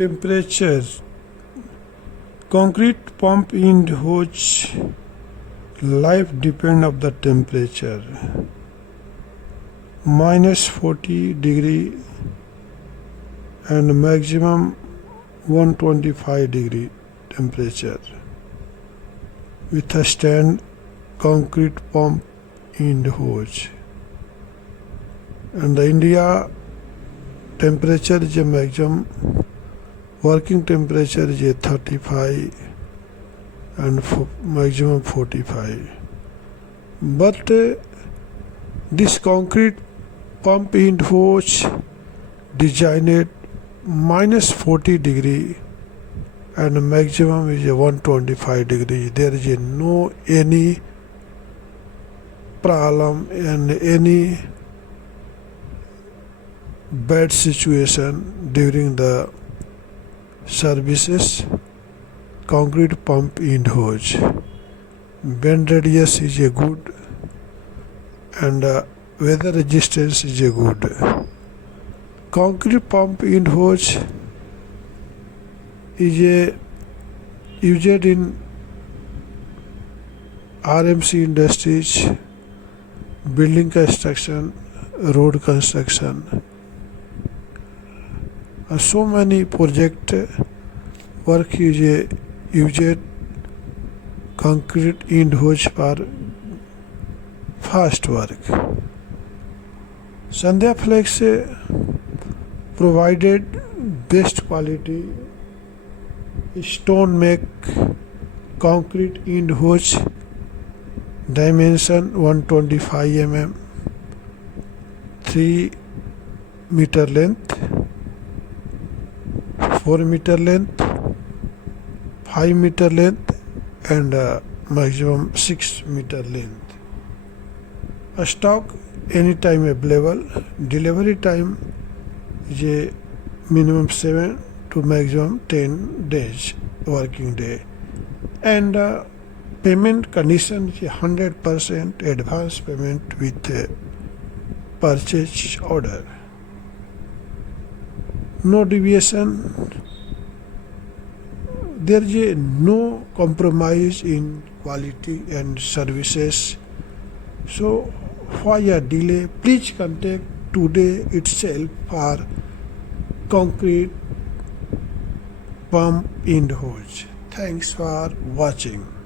Temperature. Concrete pump in whose life depend of the temperature. Minus 40 degree and maximum 125 degree temperature. With a stand concrete pump in hose. And the India temperature is a maximum working temperature is a 35 and maximum 45. But this concrete pump in hose designed minus 40 degree and maximum is a 125 degree. There is no any problem and any bad situation during the services. Concrete pump in hose. Bend radius is a good and weather resistance is a good. Concrete pump in hose is a used in RMC industries, building construction, road construction. So many project work is used concrete in hose for fast work. Sandhya Flex provided best quality stone make concrete in hose dimension 125 mm, 3 meter length, 4 meter length, 5 meter length and maximum 6 meter length. Stock anytime available. Delivery time is a minimum 7 to maximum 10 days working day. And payment condition is 100% advance payment with purchase order. No deviation. There is no compromise in quality and services. So why a delay? Please contact today itself for concrete pump in hose. Thanks for watching.